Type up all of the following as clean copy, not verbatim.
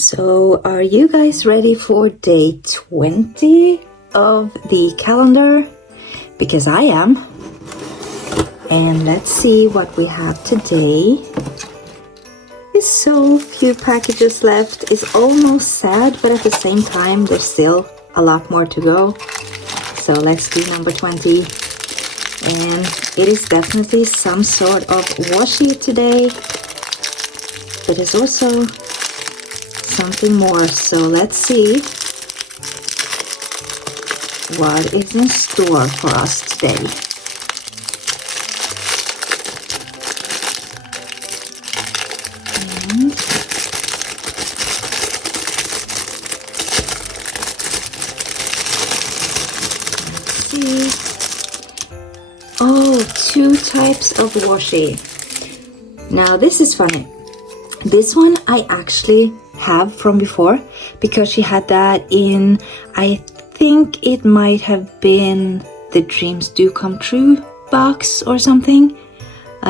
So are you guys ready for day 20 of the calendar? Because I am. And let's see what we have today. There's so few packages left. It's almost sad, but at the same time, there's still a lot more to go. So let's do number 20. And it is definitely some sort of washi today. But it's also something more. So let's see what is in store for us today. Oh, two types of washi. Now this is funny. This one I actually have from before because she had that in, I think it might have been the Dreams Do Come True box or something.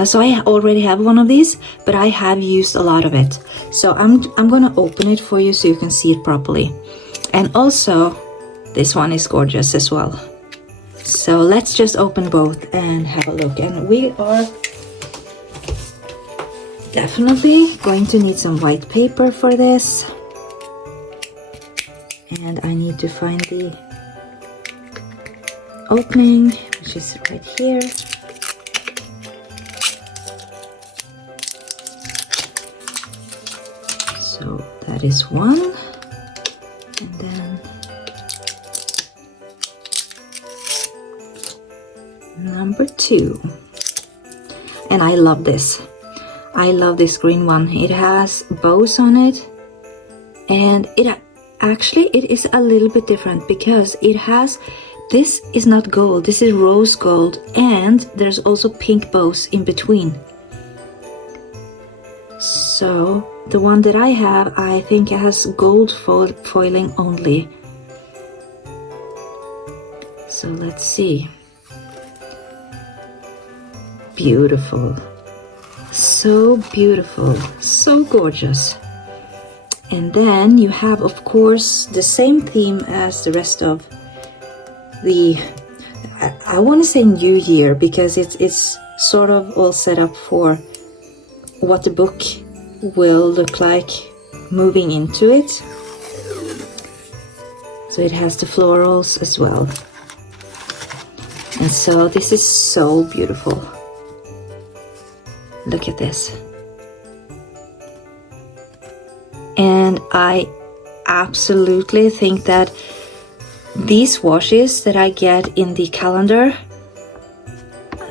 So I already have one of these, but I have used a lot of it. So I'm gonna open it for you so you can see it properly. And also, this one is gorgeous as well. So let's just open both and have a look. And we are definitely going to need some white paper for this. And I need to find the opening, which is right here. So that is one. And then number two. And I love this. I love this green one. It has bows on it, and it is a little bit different because it has, this is not gold, this is rose gold, and there's also pink bows in between. So the one that I have, I think it has gold foiling only. So let's see. Beautiful. So beautiful, so gorgeous. And then you have, of course, the same theme as the rest of the, I want to say New Year, because it's sort of all set up for what the book will look like moving into it. So it has the florals as well. And so this is so beautiful. Look at this. And I absolutely think that these washes that I get in the calendar,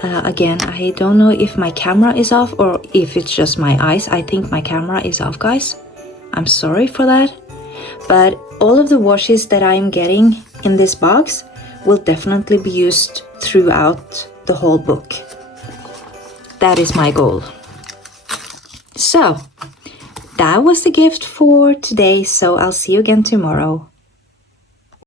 again, I don't know if my camera is off or if it's just my eyes. I think my camera is off, guys. I'm sorry for that. But all of the washes that I'm getting in this box will definitely be used throughout the whole book. That is my goal. So, that was the gift for today, so I'll see you again tomorrow.